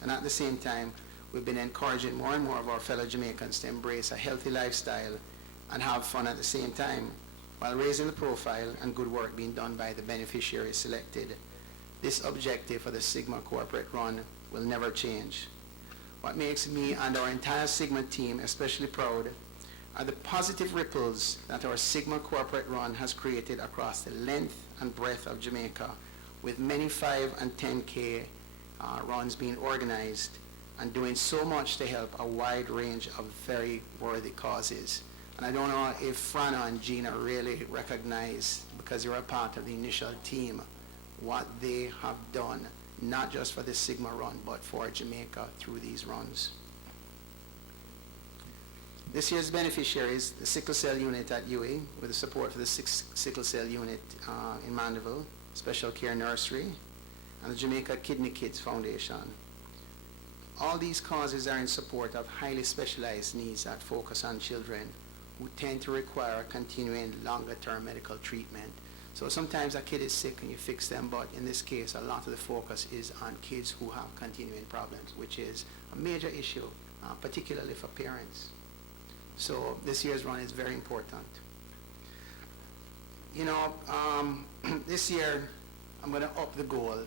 And at the same time, we've been encouraging more and more of our fellow Jamaicans to embrace a healthy lifestyle and have fun at the same time, while raising the profile and good work being done by the beneficiaries selected. This objective for the Sigma corporate run will never change. What makes me and our entire Sigma team especially proud are the positive ripples that our Sigma corporate run has created across the length and breadth of Jamaica, with many 5 and 10K runs being organized and doing so much to help a wide range of very worthy causes. And I don't know if Frana and Gina really recognize, because you're a part of the initial team, what they have done, not just for the Sigma run, but for Jamaica through these runs. This year's beneficiaries, the Sickle Cell Unit at UWI, with the support for the Sickle Cell Unit in Mandeville, Special Care Nursery, and the Jamaica Kidney Kids Foundation. All these causes are in support of highly specialized needs that focus on children who tend to require continuing longer-term medical treatment. So sometimes a kid is sick and you fix them, but in this case, a lot of the focus is on kids who have continuing problems, which is a major issue, particularly for parents. So this year's run is very important. You know, this year, I'm going to up the goal.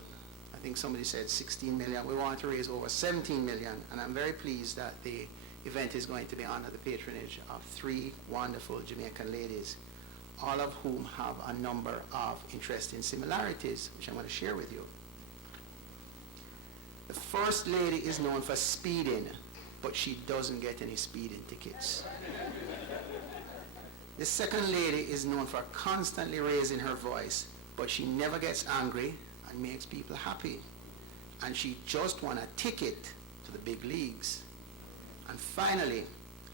I think somebody said 16 million. We want to raise over 17 million, and I'm very pleased that the event is going to be under the patronage of 3 wonderful Jamaican ladies, all of whom have a number of interesting similarities, which I'm going to share with you. The first lady is known for speeding, but she doesn't get any speeding tickets. The second lady is known for constantly raising her voice, but she never gets angry and makes people happy. And she just won a ticket to the big leagues. And finally,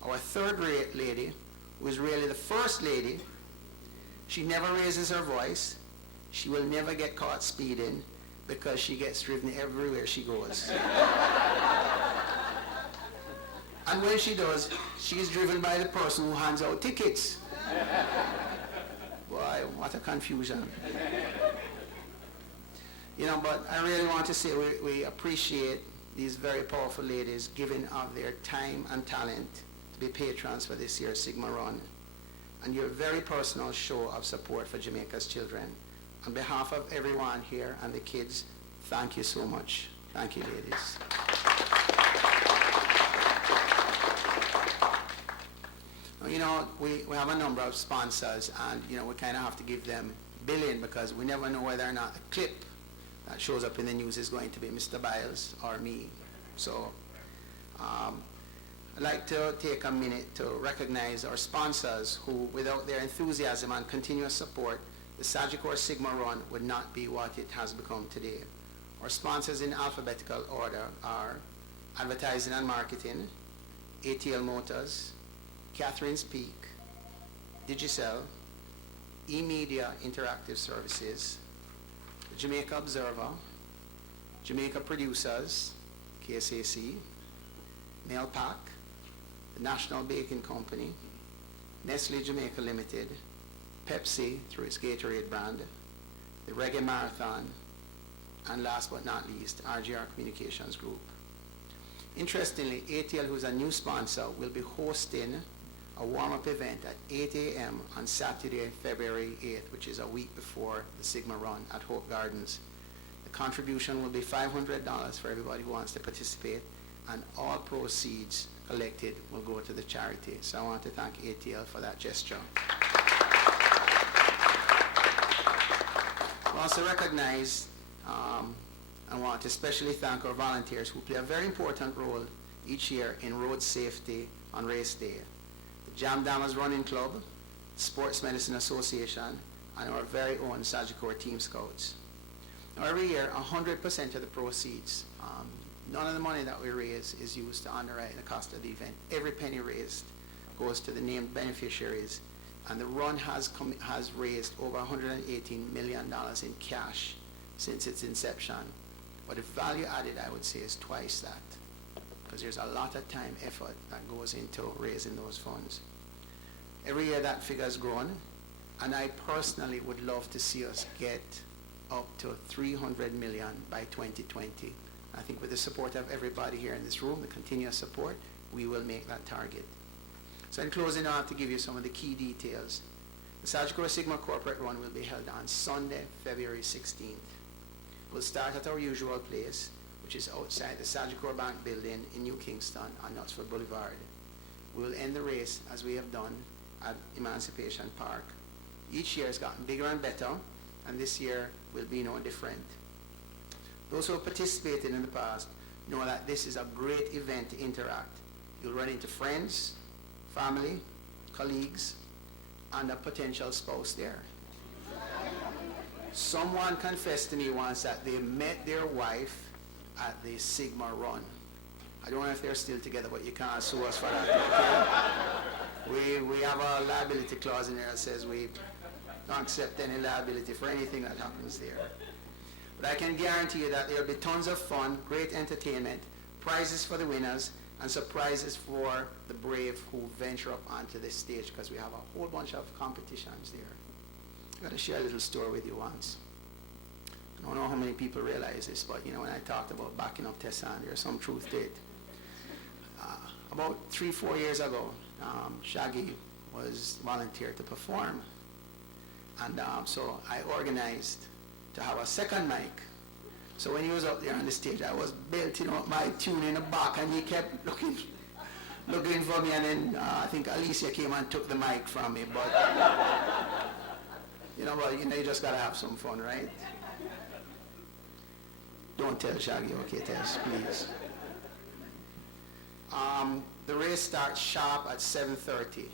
our third lady, who is really the first lady, she never raises her voice. She will never get caught speeding because she gets driven everywhere she goes. And when she does, she is driven by the person who hands out tickets. Boy, what a confusion. You know, but I really want to say we appreciate these very powerful ladies giving of their time and talent to be patrons for this year's Sigma Run, and your very personal show of support for Jamaica's children. On behalf of everyone here and the kids, thank you so much. Thank you, ladies. You know, we have a number of sponsors, and you know, we kind of have to give them billing because we never know whether or not the clip that shows up in the news is going to be Mr. Biles or me. So I'd like to take a minute to recognize our sponsors who, without their enthusiasm and continuous support, the Sagicor Sigma Run would not be what it has become today. Our sponsors in alphabetical order are Advertising and Marketing, ATL Motors, Catherine's Peak, Digicel, eMedia Interactive Services, the Jamaica Observer, Jamaica Producers, KSAC, Mailpack, the National Baking Company, Nestle Jamaica Limited, Pepsi through its Gatorade brand, the Reggae Marathon, and last but not least, RGR Communications Group. Interestingly, ATL, who's a new sponsor, will be hosting a warm-up event at 8 a.m. on Saturday, February 8th, which is a week before the Sigma Run at Hope Gardens. The contribution will be $500 for everybody who wants to participate, and all proceeds collected will go to the charity. So I want to thank ATL for that gesture. I also recognize and want to especially thank our volunteers who play a very important role each year in road safety on race day. The Jam Damas Running Club, Sports Medicine Association, and our very own Sagicor Team Scouts. Now, every year, 100% of the proceeds, none of the money that we raise is used to underwrite the cost of the event. Every penny raised goes to the named beneficiaries, and the run has raised over $118 million in cash since its inception. But the value added, I would say, is twice that, because there's a lot of time, effort that goes into raising those funds. Every year that figure has grown, and I personally would love to see us get up to 300 million by 2020. I think with the support of everybody here in this room, the continuous support, we will make that target. So in closing, I have to give you some of the key details. The Sagicor Sigma Corporate Run will be held on Sunday, February 16th. We'll start at our usual place, which is outside the Sagicor Bank building in New Kingston on Knutsford Boulevard. We will end the race as we have done at Emancipation Park. Each year has gotten bigger and better, and this year will be no different. Those who have participated in the past know that this is a great event to interact. You'll run into friends, family, colleagues, and a potential spouse there. Someone confessed to me once that they met their wife at the Sigma Run. I don't know if they're still together, but you can't sue us for that. Okay? We have a liability clause in there that says we don't accept any liability for anything that happens there. But I can guarantee you that there'll be tons of fun, great entertainment, prizes for the winners, and surprises for the brave who venture up onto this stage, because we have a whole bunch of competitions there. I've got to share a little story with you once. I don't know how many people realize this, but you know, when I talked about backing up Tessan, there's some truth to it. About 3-4 years ago, Shaggy was volunteered to perform. And so I organized to have a second mic. So when he was up there on the stage, I was belting up my tune in the back, and he kept looking for me, and then I think Alicia came and took the mic from me. But you you just gotta have some fun, right? Don't tell Shaggy, okay, Tess, please. The race starts sharp at 7:30.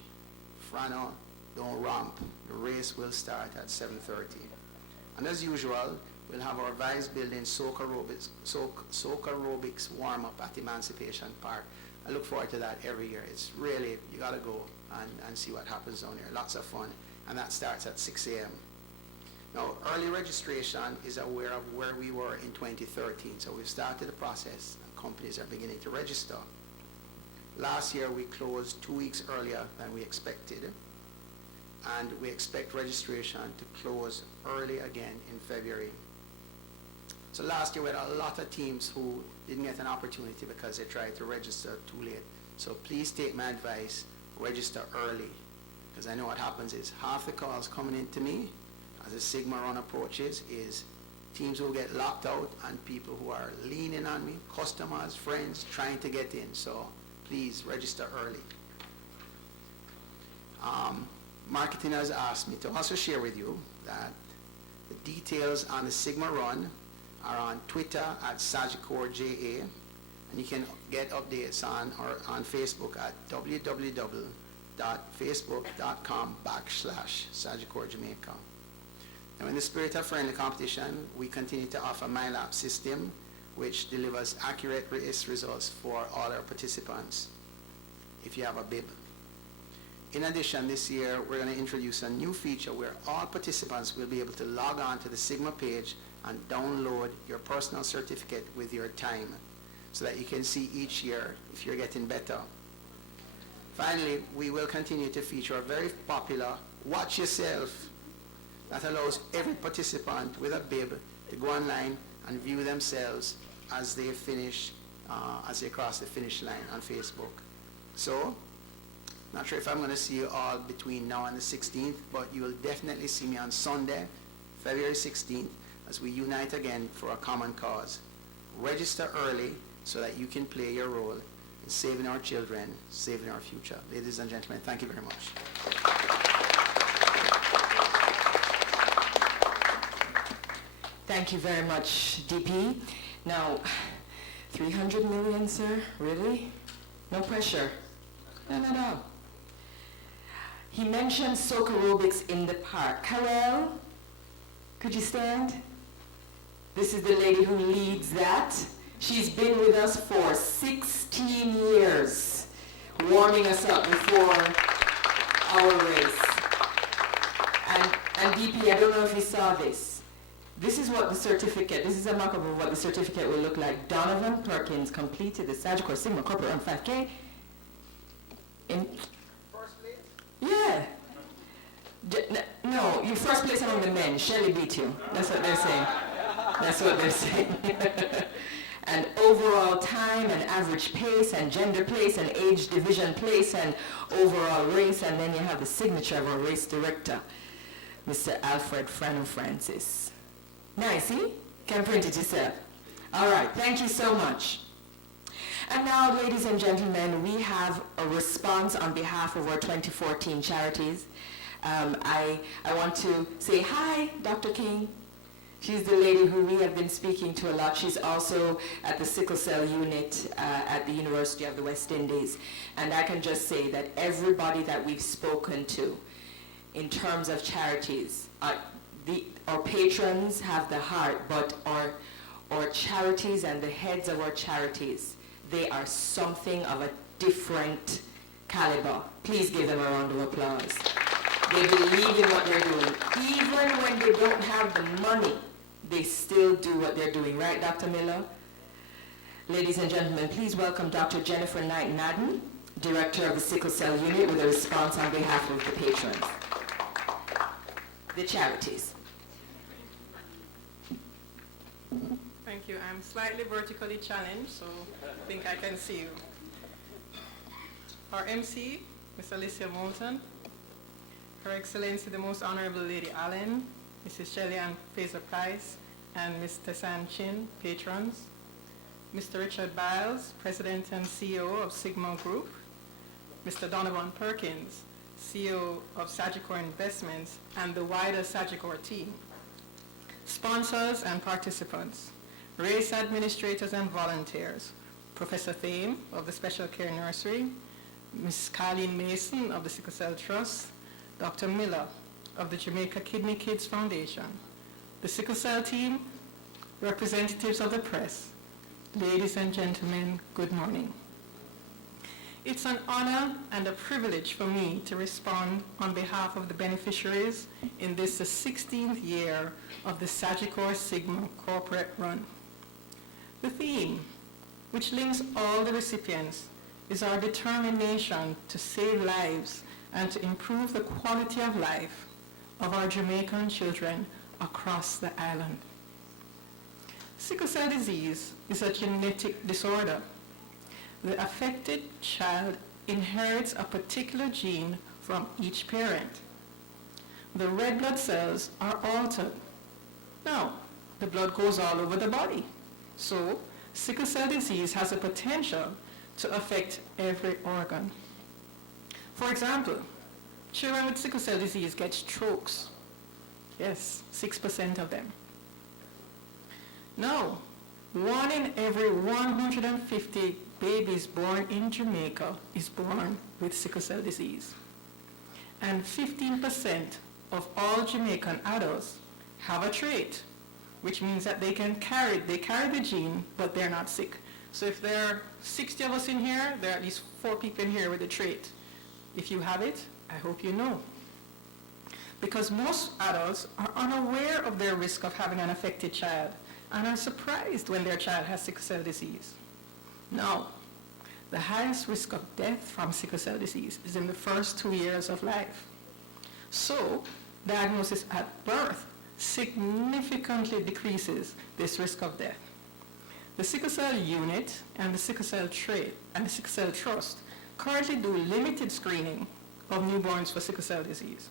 Frano, don't ramp. The race will start at 7:30. And as usual, we'll have our Vice Building Soca Aerobics warm-up at Emancipation Park. I look forward to that every year. It's really, you gotta go and see what happens down there. Lots of fun. And that starts at 6 a.m. Now, early registration is aware of where we were in 2013. So we've started the process, and companies are beginning to register. Last year, we closed 2 weeks earlier than we expected. And we expect registration to close early again in February. So last year we had a lot of teams who didn't get an opportunity because they tried to register too late. So please take my advice, register early. Because I know what happens is half the calls coming into me as a Sigma Run approaches is teams who get locked out and people who are leaning on me, customers, friends, trying to get in. So please register early. Marketing has asked me to also share with you that the details on the Sigma Run are on Twitter at SagicorJA, and you can get updates on Facebook at www.facebook.com/SagicorJamaica. Now, in the spirit of friendly competition, we continue to offer MyLab system, which delivers accurate race results for all our participants if you have a bib. In addition, this year, we're going to introduce a new feature where all participants will be able to log on to the Sigma page and download your personal certificate with your time so that you can see each year if you're getting better. Finally, we will continue to feature a very popular Watch Yourself that allows every participant with a bib to go online and view themselves as they finish, as they cross the finish line on Facebook. So, not sure if I'm going to see you all between now and the 16th, but you will definitely see me on Sunday, February 16th, as we unite again for a common cause. Register early so that you can play your role in saving our children, saving our future. Ladies and gentlemen, thank you very much. Thank you very much, DP. Now, 300 million, sir? Really? No pressure. No. He mentioned soca aerobics in the park. Carol, could you stand? This is the lady who leads that. She's been with us for 16 years, warming us up before our race. And DP, I don't know if you saw this. This is what the certificate, this is a mock-up of what the certificate will look like. Donovan Perkins completed the Sagicor Sigma Corporate Run 5K in First place? Yeah. No, you first place among the men. Shelley beat you. That's what they're saying. That's what they're saying. and overall time and average place and gender place and age division place and overall race, and then you have the signature of our race director, Mr. Alfred Frano Francis. Nice, see? Can print it yourself. All right, thank you so much. And now, ladies and gentlemen, we have a response on behalf of our 2014 charities. I want to say hi, Dr. King. She's the lady who we have been speaking to a lot. She's also at the sickle cell unit at the University of the West Indies. And I can just say that everybody that we've spoken to in terms of charities, our patrons have the heart, but our charities and the heads of our charities, they are something of a different caliber. Please give them a round of applause. They believe in what they're doing. Even when they don't have the money, they still do what they're doing. Right, Dr. Miller? Ladies and gentlemen, please welcome Dr. Jennifer Knight Madden, Director of the Sickle Cell Unit, with a response on behalf of the patrons. The charities. Thank you. I'm slightly vertically challenged, so I think I can see you. Our MC, Miss Alicia Moulton, Her Excellency the Most Honorable Lady Allen, Mrs. Shelley Ann Fraser Price, and Mr. San Chin, patrons, Mr. Richard Biles, President and CEO of Sigma Group, Mr. Donovan Perkins, CEO of Sagicor Investments, and the wider Sagicor team, sponsors and participants, race administrators and volunteers, Professor Thame of the Special Care Nursery, Ms. Carleen Mason of the Sickle Cell Trust, Dr. Miller of the Jamaica Kidney Kids Foundation, the Sickle Cell team, representatives of the press, ladies and gentlemen, good morning. It's an honor and a privilege for me to respond on behalf of the beneficiaries in this, the 16th year of the Sagicor Sigma corporate run. The theme, which links all the recipients, is our determination to save lives and to improve the quality of life of our Jamaican children across the island. Sickle cell disease is a genetic disorder. The affected child inherits a particular gene from each parent. The red blood cells are altered. Now, the blood goes all over the body. So, sickle cell disease has a potential to affect every organ. For example, children with sickle cell disease get strokes. Yes, 6% of them. Now, 1 in every 150 babies born in Jamaica is born with sickle cell disease. And 15% of all Jamaican adults have a trait, which means that they carry the gene, but they're not sick. So if there are 60 of us in here, there are at least 4 people in here with the trait. If you have it, I hope you know. Because most adults are unaware of their risk of having an affected child and are surprised when their child has sickle cell disease. Now, the highest risk of death from sickle cell disease is in the first 2 years of life. So, diagnosis at birth significantly decreases this risk of death. The Sickle Cell Unit and the Sickle Cell Trade and the Sickle Cell Trust currently do limited screening of newborns for sickle cell disease.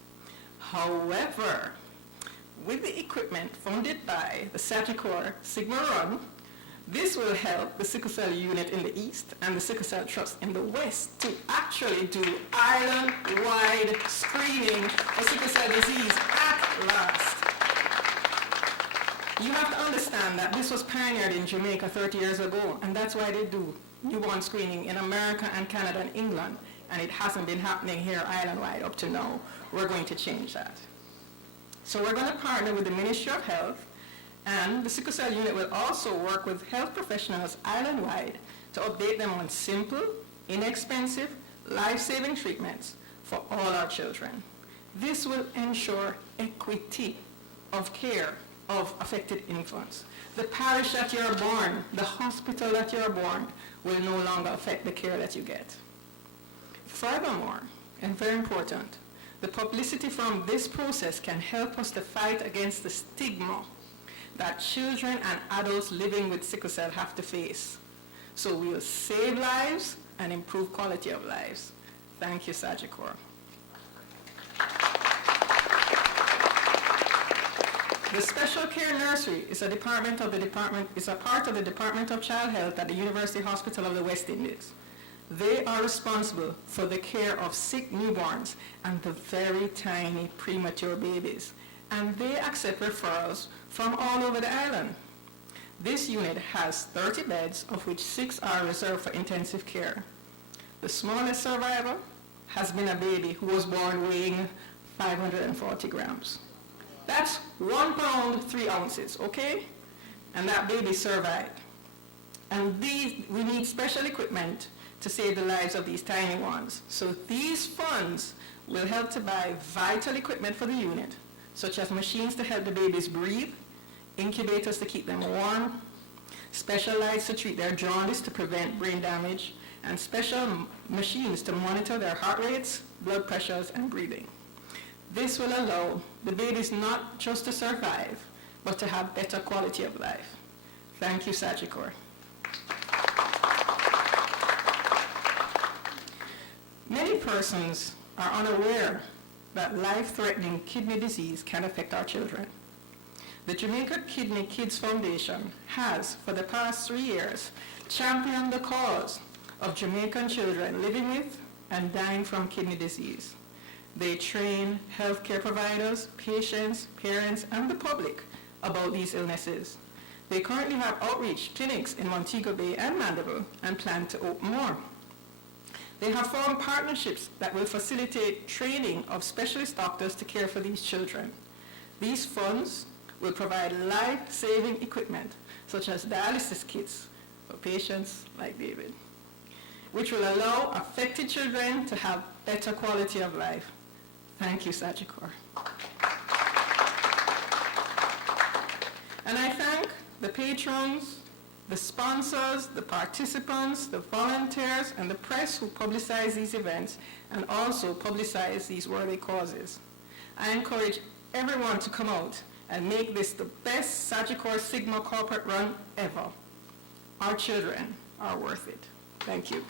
However, with the equipment funded by the Sagicor Sigma Run, this will help the Sickle Cell Unit in the East and the Sickle Cell Trust in the West to actually do island-wide screening for sickle cell disease at last. You have to understand that this was pioneered in Jamaica 30 years ago, and that's why they do newborn screening in America and Canada and England, and it hasn't been happening here island-wide up to now. We're going to change that. So we're going to partner with the Ministry of Health, and the Sickle Cell Unit will also work with health professionals island-wide to update them on simple, inexpensive, life-saving treatments for all our children. This will ensure equity of care of affected infants. The parish that you're born, the hospital that you're born, will no longer affect the care that you get. Furthermore, and very important, the publicity from this process can help us to fight against the stigma that children and adults living with sickle cell have to face. So we will save lives and improve quality of lives. Thank you, Sagicor. The Special Care Nursery is a part of the Department of Child Health at the University Hospital of the West Indies. They are responsible for the care of sick newborns and the very tiny premature babies, and they accept referrals from all over the island. This unit has 30 beds, of which 6 are reserved for intensive care. The smallest survivor has been a baby who was born weighing 540 grams. That's 1 pound, 3 ounces, okay? And that baby survived. And we need special equipment to save the lives of these tiny ones. So these funds will help to buy vital equipment for the unit, such as machines to help the babies breathe, incubators to keep them warm, special lights to treat their jaundice to prevent brain damage, and special machines to monitor their heart rates, blood pressures, and breathing. This will allow the babies not just to survive, but to have better quality of life. Thank you, Sagicor. Many persons are unaware that life-threatening kidney disease can affect our children. The Jamaica Kidney Kids Foundation has, for the past 3 years, championed the cause of Jamaican children living with and dying from kidney disease. They train healthcare providers, patients, parents, and the public about these illnesses. They currently have outreach clinics in Montego Bay and Mandeville and plan to open more. They have formed partnerships that will facilitate training of specialist doctors to care for these children. These funds will provide life-saving equipment, such as dialysis kits for patients like David, which will allow affected children to have better quality of life. Thank you, Sagicor. And I thank the patrons, the sponsors, the participants, the volunteers, and the press who publicize these events and also publicize these worthy causes. I encourage everyone to come out and make this the best Sagicor Sigma corporate run ever. Our children are worth it. Thank you.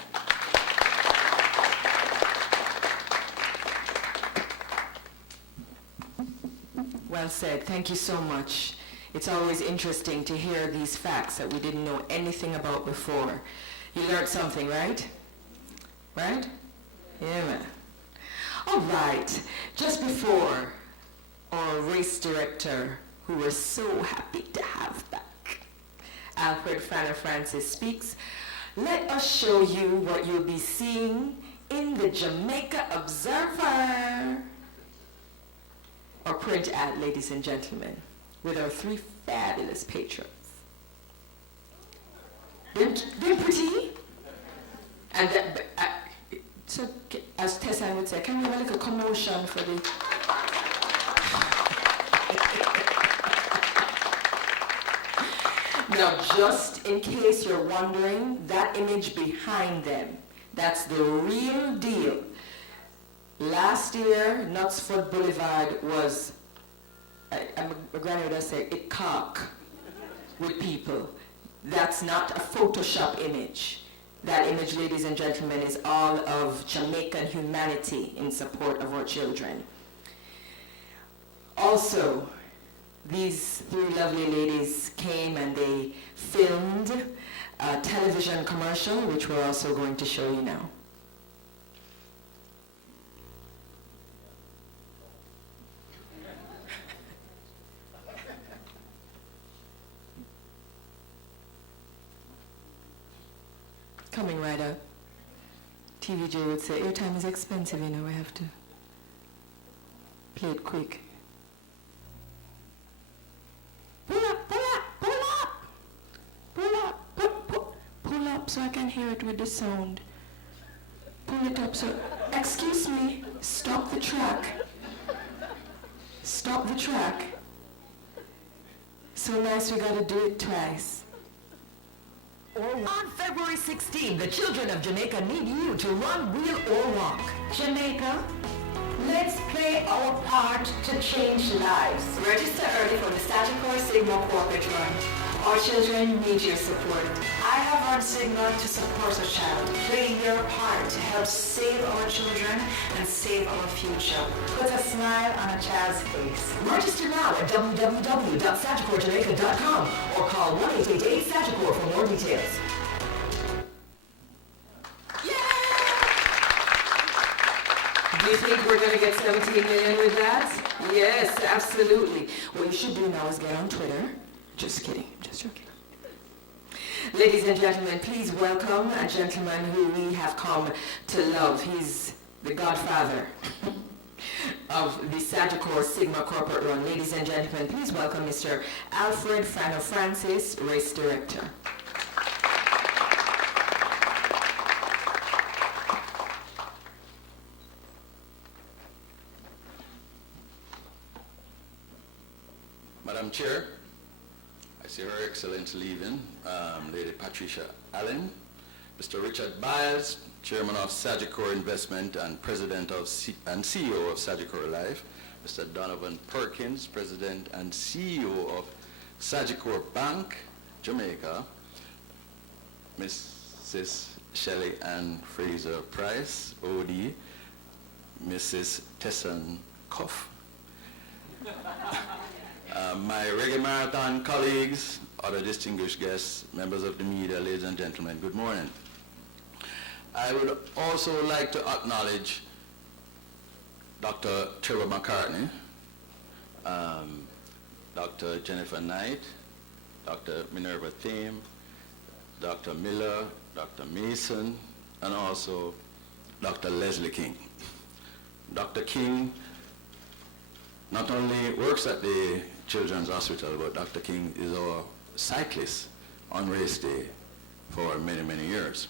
Well said. Thank you so much. It's always interesting to hear these facts that we didn't know anything about before. You learned something, right? Right? Yeah, man. All right. Just before our race director, who we're so happy to have back, Alfred Fanner Francis speaks, let us show you what you'll be seeing in the Jamaica Observer, or print ad, ladies and gentlemen, with our 3 fabulous patrons. They're pretty. And so, as Tessa would say, can we have a little commotion for the... Now, just in case you're wondering, that image behind them, that's the real deal. Last year, Knutsford Boulevard was, my granny would say, it cock with people. That's not a Photoshop image. That image, ladies and gentlemen, is all of Jamaican humanity in support of our children. Also, these 3 lovely ladies came and they filmed a television commercial, which we're also going to show you now. Coming right up. TVJ would say, airtime is expensive, you know, I have to play it quick. Pull up, pull up, pull up, pull up, pull up so I can hear it with the sound. Pull it up so, excuse me, stop the track. Stop the track. So nice we gotta do it twice. On February 16, the children of Jamaica need you to run, wheel, or walk. Jamaica, let's play play our part to change lives. Register early for the Sagicor Sigma Corporate Run. Our children need your support. I have run Sigma to support a child. Play your part to help save our children and save our future. Put a smile on a child's face. Register now at www.sagicorjamaica.com or call 1-888-SAGICOR for more details. Do you think we're going to get 17 million with that? Yes, absolutely. What you should do now is get on Twitter. Just kidding, just joking. Ladies and gentlemen, please welcome a gentleman who we have come to love. He's the godfather of the Sagicor Sigma Corporate Run. Ladies and gentlemen, please welcome Mr. Alfred Fano Francis, Race Director. Madam Chair, I see Her Excellency leaving, Lady Patricia Allen, Mr. Richard Biles, Chairman of Sagicor Investment and President and CEO of Sagicor Life, Mr. Donovan Perkins, President and CEO of Sagicor Bank, Jamaica, Mrs. Shelley Ann Fraser Price, OD, Mrs. Tessan Cuff, my Reggae Marathon colleagues, other distinguished guests, members of the media, ladies and gentlemen, good morning. I would also like to acknowledge Dr. Trevor McCartney, Dr. Jennifer Knight, Dr. Minerva Thame, Dr. Miller, Dr. Mason, and also Dr. Leslie King. Dr. King not only works at the Children's Hospital, but Dr. King is our cyclist on race day for many, many years.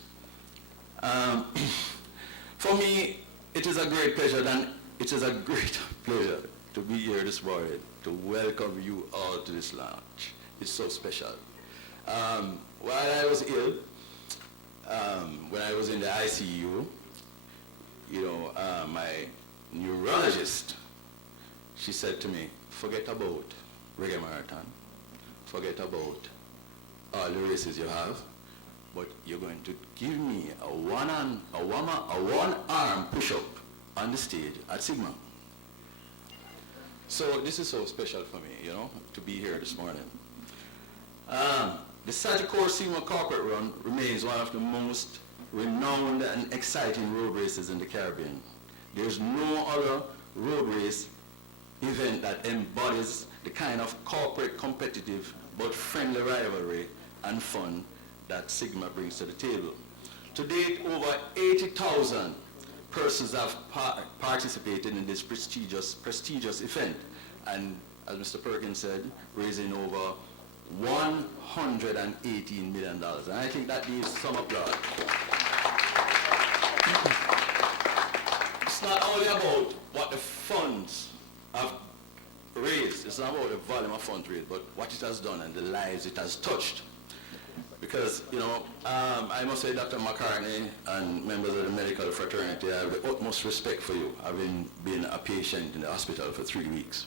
For me, it is a great pleasure, and it is a great pleasure to be here this morning to welcome you all to this lounge. It's so special. While I was ill, when I was in the ICU, my neurologist, she said to me, forget about Reggae Marathon, forget about all the races you have, but you're going to give me a one-arm push-up on the stage at Sigma. So this is so special for me, to be here this morning. The Sagicor Sigma Corporate Run remains one of the most renowned and exciting road races in the Caribbean. There's no other road race event that embodies the kind of corporate competitive but friendly rivalry and fun that Sigma brings to the table. To date, over 80,000 persons have participated in this prestigious event, and as Mr. Perkins said, raising over $118 million. And I think that needs some applause. It's not only about what the funds have raised, it's not about the volume of funds raised, but what it has done and the lives it has touched. Because, I must say, Dr. McCartney and members of the medical fraternity, I have the utmost respect for you, having been a patient in the hospital for 3 weeks.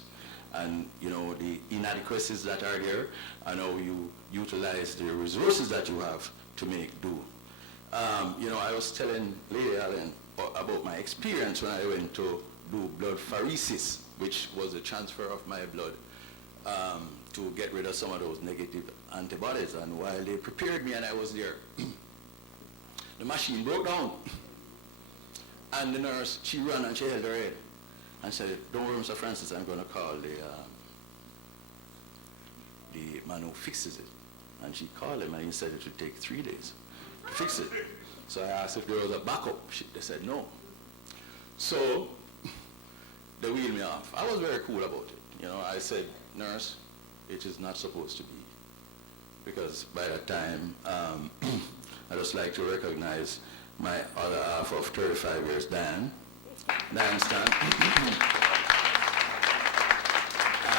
And, the inadequacies that are there, and how you utilize the resources that you have to make do. I was telling Lady Allen about my experience when I went to do blood pheresis, which was a transfer of my blood to get rid of some of those negative antibodies. And while they prepared me and I was there, the machine broke down. And the nurse, she ran and she held her head and said, don't worry, Mr. Francis, I'm going to call the man who fixes it. And she called him and he said it would take 3 days to fix it. So I asked if there was a backup. They said no. So they wheeled me off. I was very cool about it. I said, nurse, it is not supposed to be. Because by that time, I just like to recognize my other half of 35 years, Dan Stan.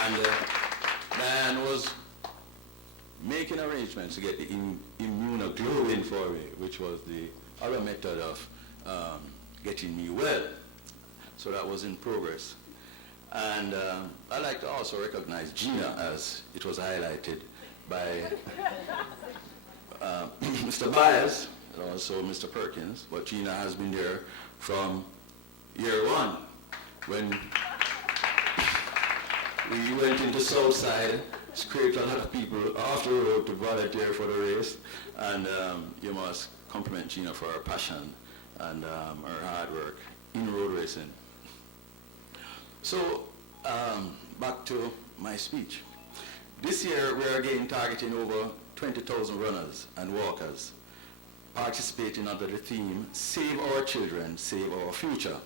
And Dan was making arrangements to get the immunoglobulin for me, which was the other method of getting me well. So that was in progress. And I'd like to also recognize Gina, as it was highlighted by Mr. Byers and also Mr. Perkins, but Gina has been there from year one when we went into Southside, scraped a lot of people off the road to volunteer for the race, and you must compliment Gina for her passion and her hard work in road racing. So, back to my speech. This year, we are again targeting over 20,000 runners and walkers participating under the theme, Save Our Children, Save Our Future.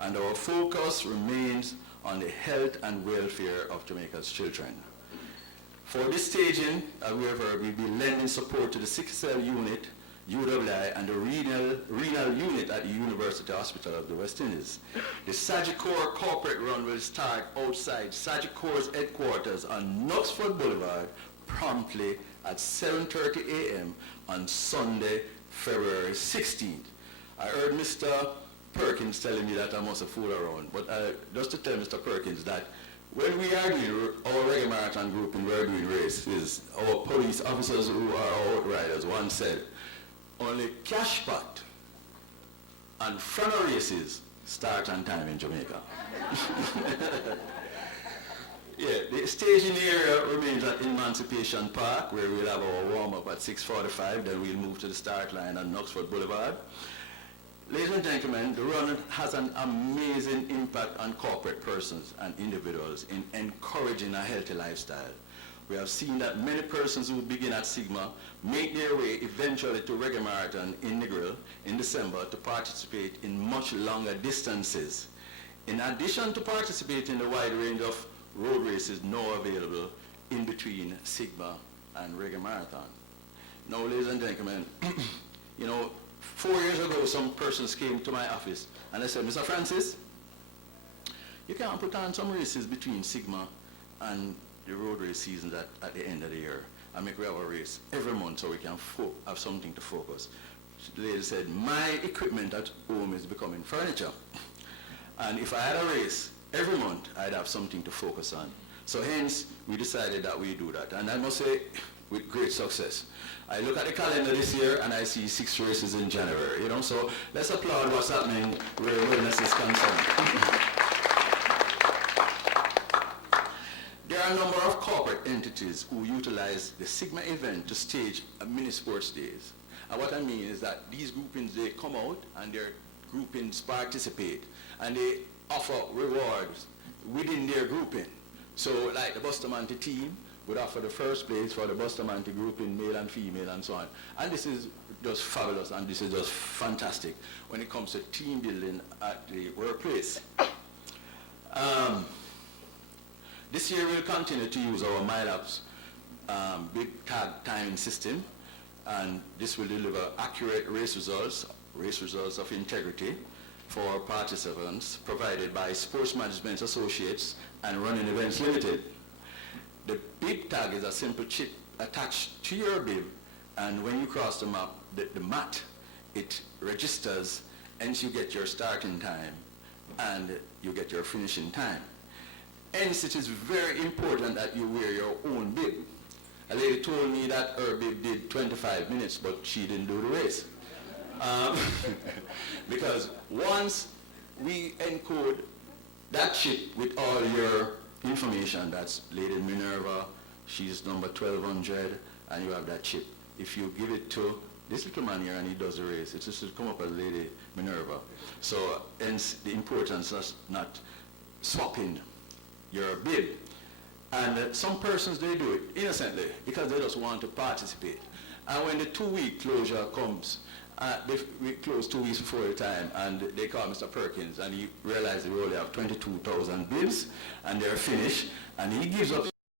And our focus remains on the health and welfare of Jamaica's children. For this staging, we'll be lending support to the sickle cell unit, UWI, and the renal unit at the University Hospital of the West Indies. The Sagicor corporate run will start outside Sagicor's headquarters on Knoxford Boulevard promptly at 7:30 a.m. on Sunday, February 16th. I heard Mr. Perkins telling me that I must have fooled around, but just to tell Mr. Perkins that when we are doing our reggae marathon group and we're doing races, our police officers who are our outriders once said, only cash pot and front races start on time in Jamaica. Yeah, the staging area remains at Emancipation Park, where we'll have our warm-up at 6:45, then we'll move to the start line on Knoxford Boulevard. Ladies and gentlemen, the run has an amazing impact on corporate persons and individuals in encouraging a healthy lifestyle. We have seen that many persons who begin at Sigma make their way eventually to Reggae Marathon in Negril in December to participate in much longer distances. In addition to participating in the wide range of road races now available in between Sigma and Reggae Marathon. Now, ladies and gentlemen, you know, 4 years ago, some persons came to my office and they said, Mr. Francis, you can't put on some races between Sigma and the road race seasons at the end of the year and make we have a race every month so we can have something to focus. The lady said, my equipment at home is becoming furniture. And if I had a race every month, I'd have something to focus on. So hence, we decided that we do that. And I must say, with great success. I look at the calendar this year and I see 6 races in January, you know, so let's applaud what's happening where wellness is concerned. There are a number of corporate entities who utilize the Sigma event to stage a mini sports days. And what I mean is that these groupings, they come out and their groupings participate and they offer rewards within their grouping. So like the Bustamante team would offer the first place for the Bustamante grouping, male and female and so on. And this is just fabulous and this is just fantastic when it comes to team building at the workplace. This year we'll continue to use our MyLabs big tag timing system, and this will deliver accurate race results of integrity for participants provided by Sports Management Associates and Running Events Limited. The bib tag is a simple chip attached to your bib, and when you cross the mat, it registers, and you get your starting time and you get your finishing time. Hence, it is very important that you wear your own bib. A lady told me that her bib did 25 minutes, but she didn't do the race. Because once we encode that chip with all your information, that's Lady Minerva, she's number 1200, and you have that chip. If you give it to this little man here and he does the race, it just will come up as Lady Minerva. So hence the importance of not swapping your bib. And some persons, they do it innocently because they just want to participate. And when the 2-week closure comes, we close 2 weeks before the time, and they call Mr. Perkins, and he realizes we only have 22,000 bibs, and they're finished, and he gives up